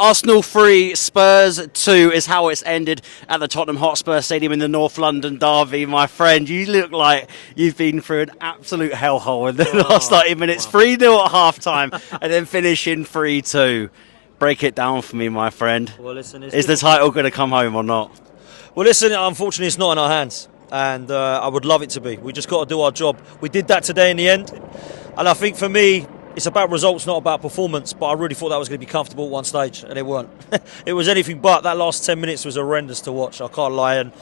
Arsenal 3, Spurs 2 is how it's ended at the Tottenham Hotspur Stadium in the North London derby. My friend, you look like you've been through an absolute hellhole in the last 90 minutes. 3-0 at half-time and then finishing 3-2. Break it down for me, my friend. Well, listen, is the title going to come home or not? Well, listen, unfortunately, it's not in our hands. And I would love it to be. We just got to do our job. We did that today in the end. And I think for me, it's about results, not about performance. But I really thought that was going to be comfortable at one stage, and it weren't. It was anything but. That last 10 minutes was horrendous to watch. I can't lie. And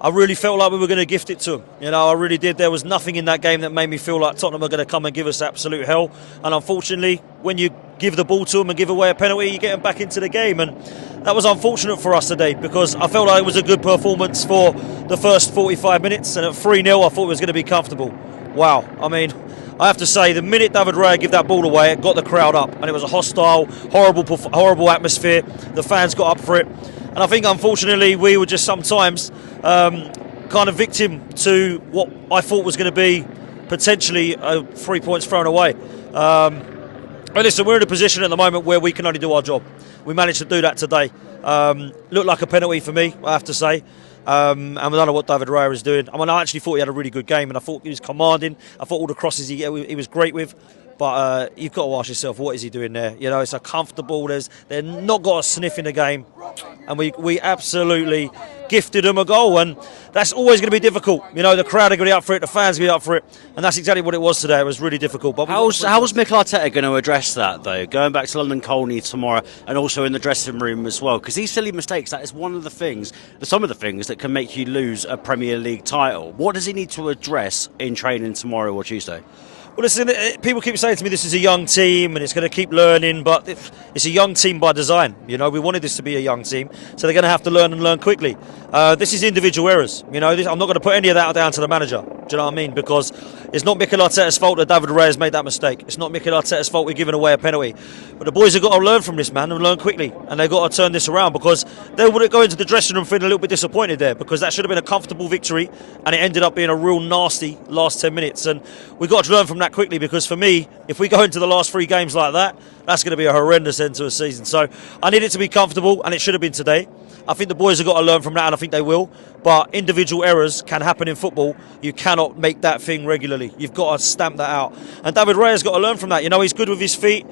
I really felt like we were going to gift it to them. You know, I really did. There was nothing in that game that made me feel like Tottenham are going to come and give us absolute hell. And unfortunately, when you give the ball to them and give away a penalty, you get them back into the game. And that was unfortunate for us today because I felt like it was a good performance for the first 45 minutes. And at 3-0, I thought it was going to be comfortable. Wow. I mean, I have to say, the minute David Raya gave that ball away, it got the crowd up. And it was a hostile, horrible atmosphere. The fans got up for it. And I think, unfortunately, we were just sometimes kind of victim to what I thought was going to be potentially 3 points thrown away. But listen, we're in a position at the moment where we can only do our job. We managed to do that today. Looked like a penalty for me, I have to say. And we don't know what David Raya is doing. I mean, I actually thought he had a really good game, and I thought he was commanding. I thought all the crosses he was great with. But you've got to ask yourself, what is he doing there? You know, it's a comfortable. They're not got a sniff in the game, and we absolutely gifted them a goal, and that's always going to be difficult. You know, the crowd are going to be up for it, the fans are going to be up for it, and that's exactly what it was today. It was really difficult. But how's Mikel Arteta going to address that, though? Going back to London Colney tomorrow, and also in the dressing room as well, because these silly mistakes, that is one of the things, some of the things that can make you lose a Premier League title. What does he need to address in training tomorrow or Tuesday? Well, listen, people keep saying to me this is a young team and it's going to keep learning, but it's a young team by design. You know, we wanted this to be a young team, so they're going to have to learn and learn quickly. This is individual errors. You know, I'm not going to put any of that down to the manager. Do you know what I mean? Because it's not Mikel Arteta's fault that David Raya has made that mistake. It's not Mikel Arteta's fault we're giving away a penalty. But the boys have got to learn from this, man, and learn quickly. And they've got to turn this around because they would go into the dressing room feeling a little bit disappointed there because that should have been a comfortable victory and it ended up being a real nasty last 10 minutes. And we've got to learn from that quickly because for me, if we go into the last 3 games like that, that's going to be a horrendous end to a season. So I need it to be comfortable, and it should have been today. I think the boys have got to learn from that, and I think they will. But individual errors can happen in football. You cannot make that thing regularly. You've got to stamp that out. And David Raya's got to learn from that. You know, he's good with his feet.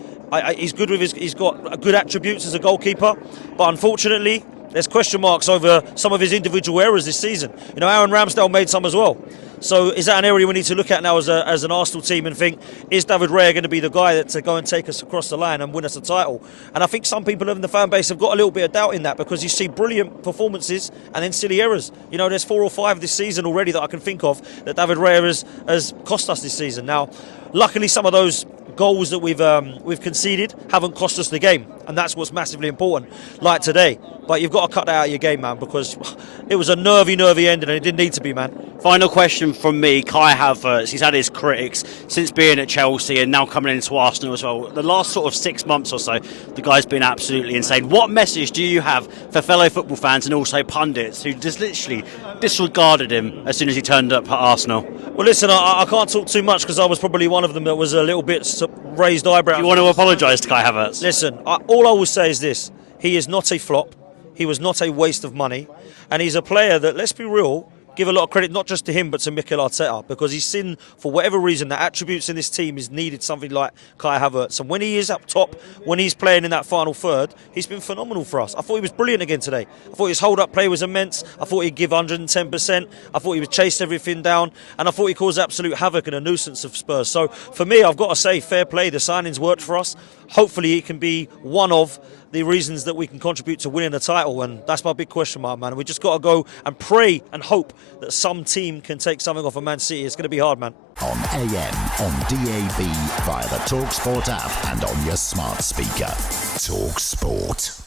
He's good with he's got good attributes as a goalkeeper. But unfortunately, there's question marks over some of his individual errors this season. You know, Aaron Ramsdale made some as well. So is that an area we need to look at now as an Arsenal team and think, is David Raya going to be the guy to go and take us across the line and win us a title? And I think some people in the fan base have got a little bit of doubt in that because you see brilliant performances and then silly errors. You know, there's 4 or 5 this season already that I can think of that David Raya has cost us this season. Now, luckily some of those goals that we've conceded haven't cost us the game, and that's what's massively important, like today. But you've got to cut that out of your game, man, because it was a nervy ending and it didn't need to be, man. Final question from me, Kai Havertz. He's had his critics since being at Chelsea and now coming into Arsenal as well. The last sort of 6 months or so, the guy's been absolutely insane. What message do you have for fellow football fans and also pundits who just literally disregarded him as soon as he turned up at Arsenal? Well, listen, I can't talk too much because I was probably one of them that was a little bit raised eyebrow. Do you want to apologise to Kai Havertz? Listen, all I will say is this. He is not a flop. He was not a waste of money. And he's a player that, let's be real, give a lot of credit not just to him but to Mikel Arteta, because he's seen, for whatever reason, the attributes in this team is needed something like Kai Havertz. And when he is up top, when he's playing in that final third, he's been phenomenal for us. I thought he was brilliant again today. I thought his hold-up play was immense. I thought he'd give 110%. I thought he would chase everything down. And I thought he caused absolute havoc and a nuisance of Spurs. So for me, I've got to say, fair play. The signings worked for us. Hopefully it can be one of the reasons that we can contribute to winning the title, and that's my big question mark, man. We just got to go and pray and hope that some team can take something off of Man City. It's going to be hard, man. On AM, on DAB, via the TalkSport app and on your smart speaker. TalkSport.